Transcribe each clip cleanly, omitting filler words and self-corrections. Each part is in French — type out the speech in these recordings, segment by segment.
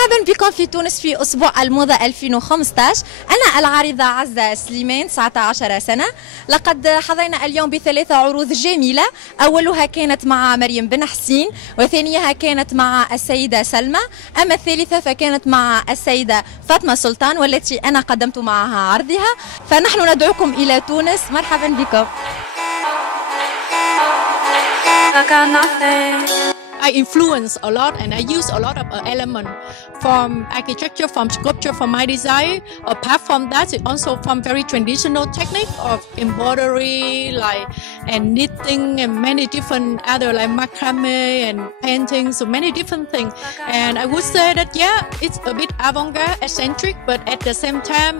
مرحبا بكم في تونس في أسبوع الموضة 2015. أنا العارضة عزة سليمان 19 سنة. لقد حظينا اليوم بثلاثة عروض جميلة، أولها كانت مع مريم بن حسين، وثانيها كانت مع السيدة سلمى، أما الثالثة فكانت مع السيدة فاطمة سلطان والتي أنا قدمت معها عرضها. فنحن ندعوكم إلى تونس، مرحبا بكم. I influence a lot and I use a lot of elements from architecture, from sculpture, from my design. Apart from that, it also from very traditional technique of embroidery, and knitting, and many different other like macrame and painting, so many different things. And I would say that it's a bit avant-garde, eccentric, but at the same time,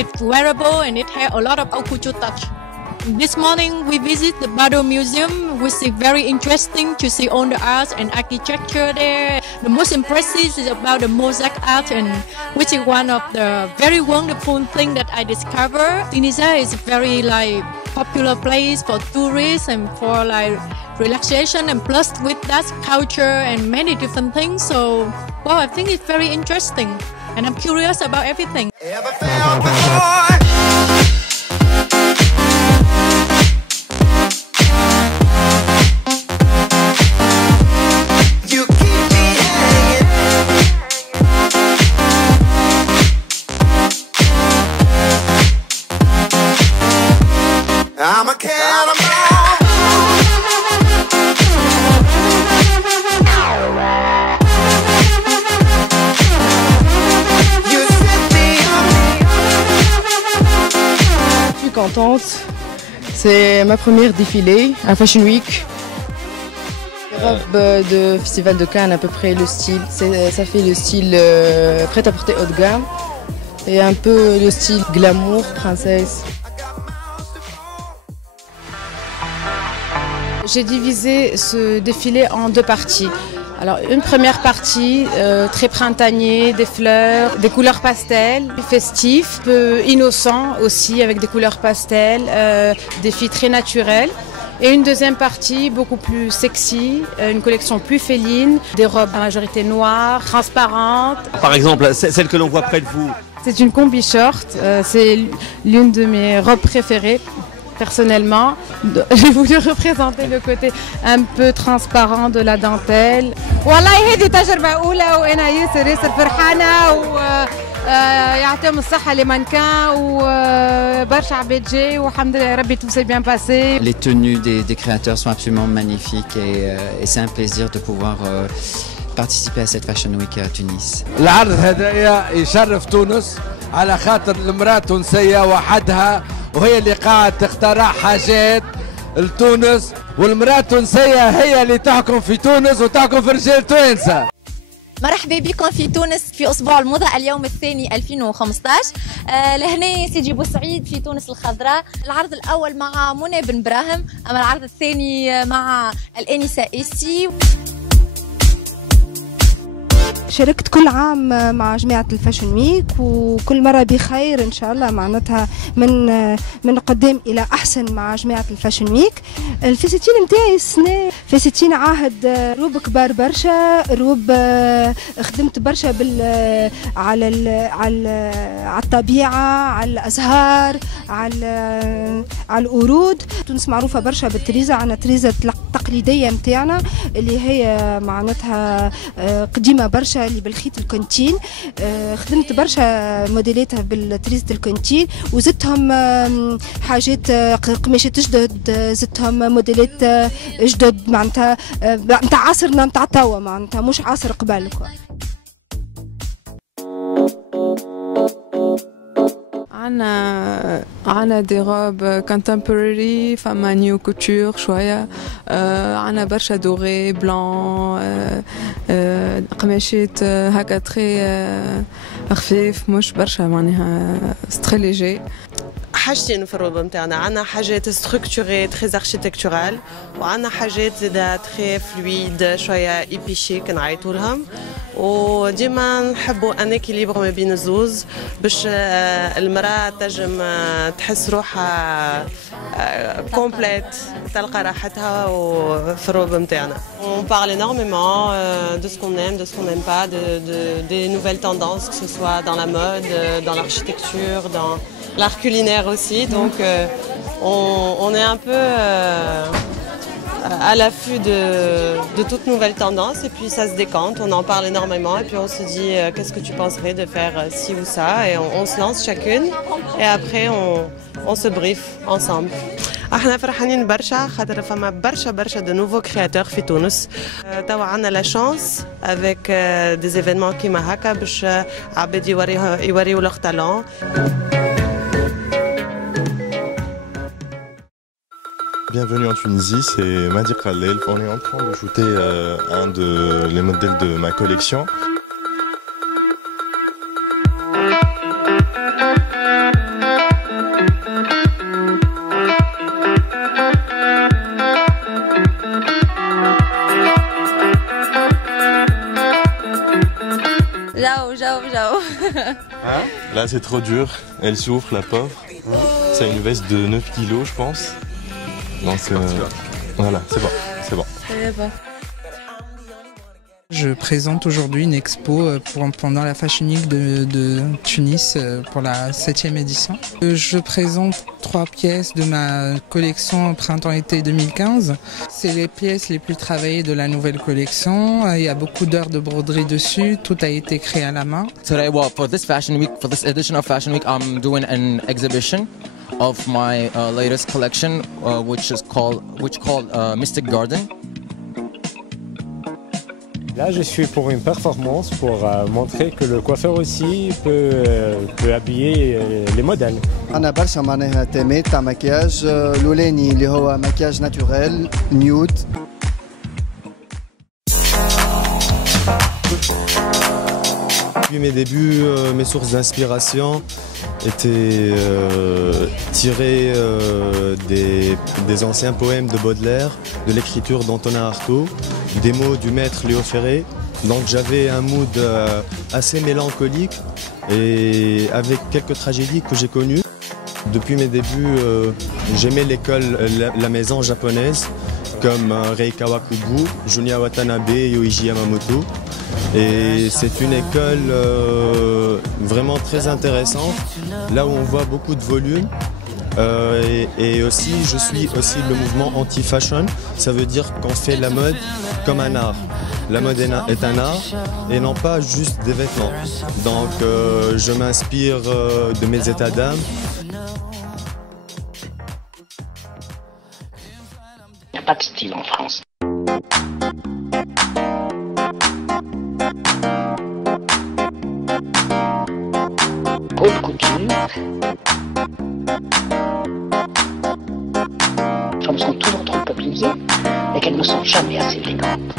it's wearable and it has a lot of haute couture touch. This morning we visit the Bardo Museum, which is very interesting to see all the arts and architecture there. The most impressive is about the mosaic art, and which is one of the very wonderful things that I discovered. Tunisia is a very popular place for tourists and for relaxation, and plus with that culture and many different things. So, I think it's very interesting, and I'm curious about everything. I'm a cannibal. Je suis contente. C'est ma première défilé à Fashion Week. Robe de Festival de Cannes, à peu près le style. Ça fait le style prêt-à-porter haut de gamme et un peu le style glamour, princesse. J'ai divisé ce défilé en deux parties. Alors une première partie très printanier, des fleurs, des couleurs pastel, festif, un peu innocent aussi avec des couleurs pastel, des filles très naturelles. Et une deuxième partie beaucoup plus sexy, une collection plus féline, des robes à majorité noire, transparentes. Par exemple, celle que l'on voit près de vous. C'est une combi short, c'est l'une de mes robes préférées. Personnellement, j'ai voulu représenter le côté un peu transparent de la dentelle. والله هذه تجربة أولى وأنا ياسر فرحانة ويعطيهم الصحة لمانكان وبرشا عباد جاي والحمد لله يا ربي tout s'est bien passé. Les tenues des créateurs sont absolument magnifiques et c'est un plaisir de pouvoir participer à cette Fashion Week à Tunis. العرض هذايا يشرف تونس على خاطر المرأة التونسية وحدها وهي اللي قاعد تخترع حاجات لتونس، والمرأة التونسية هي اللي تحكم في تونس وتحكم في رجال توانسة. مرحبا بكم في تونس في أسبوع الموضة اليوم الثاني 2015. لهنا سيدي بوسعيد في تونس الخضراء. العرض الأول مع منى بن براهم، أما العرض الثاني مع الآنسة إيسي. شاركت كل عام مع جماعة الفاشن ويك وكل مرة بخير إن شاء الله، معناتها من قدام إلى أحسن مع جماعة الفاشن ويك. الفساتين متاعي السنة فساتين عهد، روب كبار برشا، روب خدمت برشا على الطبيعة، على الأزهار، على الورود. تونس معروفة برشا بالتريزة، عنا تريزة التقليدية متاعنا اللي هي معناتها قديمة برشا اللي بالخيط الكونتين. خدمت برشا موديلاتها بالتريزة الكونتين وزدتهم حاجات قماشات جدد، زدتهم موديلات جدد معناتها نتاع عصرنا نتاع توا، معناتها مش عصر قبل. عنا دي روب كونتمبوراري، فما نيو كوتور شوية، عنا برشا دوغي بلان، قماشات هكا تخي خفيف مش برشا، معناها ستري ليجي. حاجتين في الروب نتاعنا، عندنا حاجات ستركتوري تري اركيتكتورال، وعندنا حاجات زاده تري فلويد شويه ايبيشيك نعيطوا لهم، وديما نحبوا ان اكيليبر ما بين الزوز باش المراه تنجم تحس روحها كومبليت، تلقى راحتها في الروب نتاعنا. On parle énormément de ce qu'on aime, de ce qu'on n'aime pas, des nouvelles tendances, que ce soit dans la mode, dans l'architecture, dans l'art culinaire aussi. Donc on est un peu à l'affût de toutes nouvelles tendances et puis ça se décante, on en parle énormément et puis on se dit qu'est-ce que tu penserais de faire ci ou ça et on se lance chacune et après on se briefe ensemble. احنا فرحانين برشا خاطر فما برشا دو نوفو كرياتور في تونس. توا عندنا لا شانس افيك دي زيفينمون كيما هكا باش عباد يوريو لوغ تالون. Bienvenue en Tunisie, c'est Madi Khalel. On est en train de shooter un des modèles de ma collection. Hein? Là c'est trop dur, elle souffre la pauvre. C'est une veste de 9 kilos je pense. Donc voilà, c'est bon. Je présente aujourd'hui une expo pendant la Fashion Week de Tunis pour la 7e édition. Je présente 3 pièces de ma collection Printemps-été 2015. C'est les pièces les plus travaillées de la nouvelle collection. Il y a beaucoup d'heures de broderie dessus. Tout a été créé à la main. Today, well, for this Fashion Week, for this edition of Fashion Week, I'm doing an exhibition of my latest collection, which called Mystic Garden. Là, je suis pour une performance pour montrer que le coiffeur aussi peut habiller les modèles. أنا برشا معناها تيمات تاع مكياج الأولاني اللي هو مكياج ناتوريل نيود. Depuis mes débuts, mes sources d'inspiration étaient tirées des anciens poèmes de Baudelaire, de l'écriture d'Antonin Artaud, des mots du maître Léo Ferré. Donc j'avais un mood assez mélancolique et avec quelques tragédies que j'ai connues. Depuis mes débuts, j'aimais l'école, la maison japonaise comme Rei Kawakubo, Junya Watanabe, Yohiji Yamamoto. Et c'est une école vraiment très intéressante, là où on voit beaucoup de volume. Et aussi, je suis aussi le mouvement anti-fashion. Ça veut dire qu'on fait la mode comme un art. La mode est un art et non pas juste des vêtements. Donc je m'inspire de mes états d'âme. Il n'y a pas de style en France. Haute couture. Les femmes sont toujours trop habillées et qu'elles ne sont jamais assez élégantes.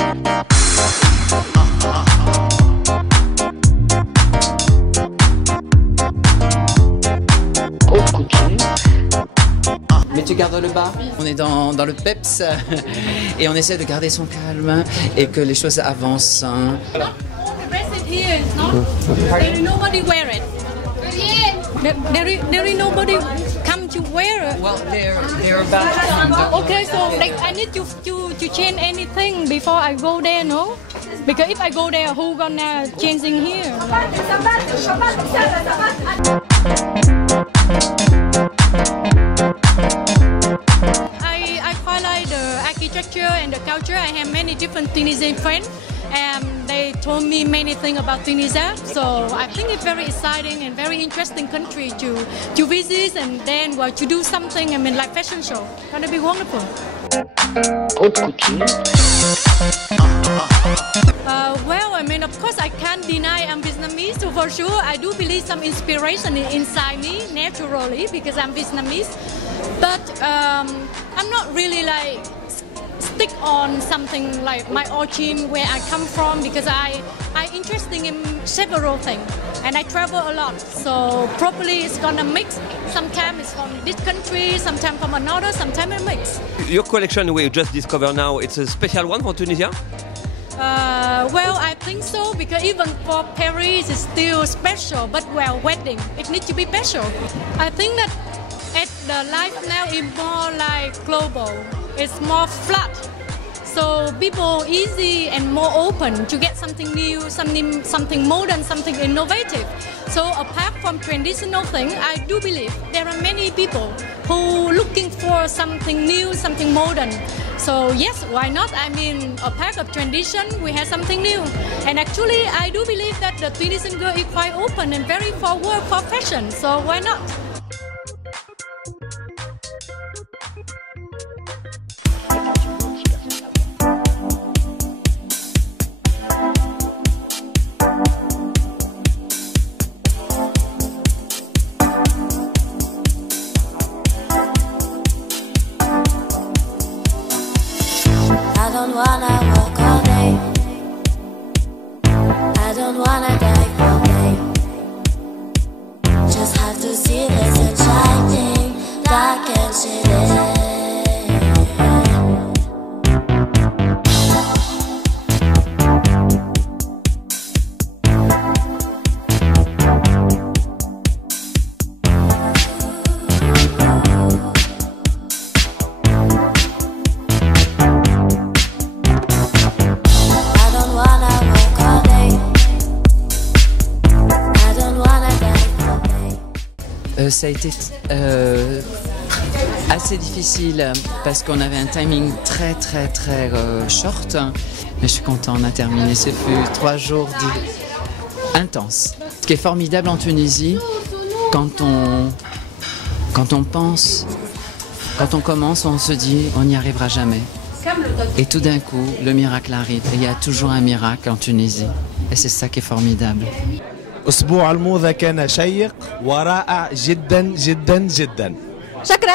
Haute couture. Mais tu gardes le bas. On est dans le peps et on essaie de garder son calme et que les choses avancent. There is nobody wear it. There is nobody come to wear it. Well, they're about to come. Okay, so like I need to change anything before I go there, no? Because if I go there, who gonna changing here? I highlight the architecture and the culture. I have many different Tunisian friends. And they told me many things about Tunisia, so I think it's very exciting and very interesting country to visit and then to do something. I mean, like fashion show. Gonna be wonderful. Haute couture. Well, I mean, of course, I can't deny I'm Vietnamese. So for sure, I do believe some inspiration inside me naturally because I'm Vietnamese. But I'm not really like stick on something like my origin, where I come from, because I interested in several things and I travel a lot. So probably it's gonna mix. Sometimes it's from this country, sometimes from another, sometimes a mix. Your collection we just discovered now, it's a special one for Tunisia? Well, I think so, because even for Paris it's still special, but well, wedding, it needs to be special. I think that at the life now is more like global, it's more flat. So people easy and more open to get something new, something modern, something innovative. So apart from traditional thing, I do believe there are many people who looking for something new, something modern. So yes, why not? I mean, apart of tradition, we have something new. And actually, I do believe that the Tunisian girl is quite open and very forward for fashion. So why not? I don't wanna work all day. I don't wanna die all day. Just have to see the sun shining, dark and shady. Ça a été assez difficile parce qu'on avait un timing très short, mais je suis content, on a terminé. Ce fut 3 jours intenses. Ce qui est formidable en Tunisie, quand on pense, quand on commence, on se dit on n'y arrivera jamais. Et tout d'un coup, le miracle arrive. Et il y a toujours un miracle en Tunisie. Et c'est ça qui est formidable. أسبوع الموضة كان شيق ورائع جدا جدا جدا. شكرا.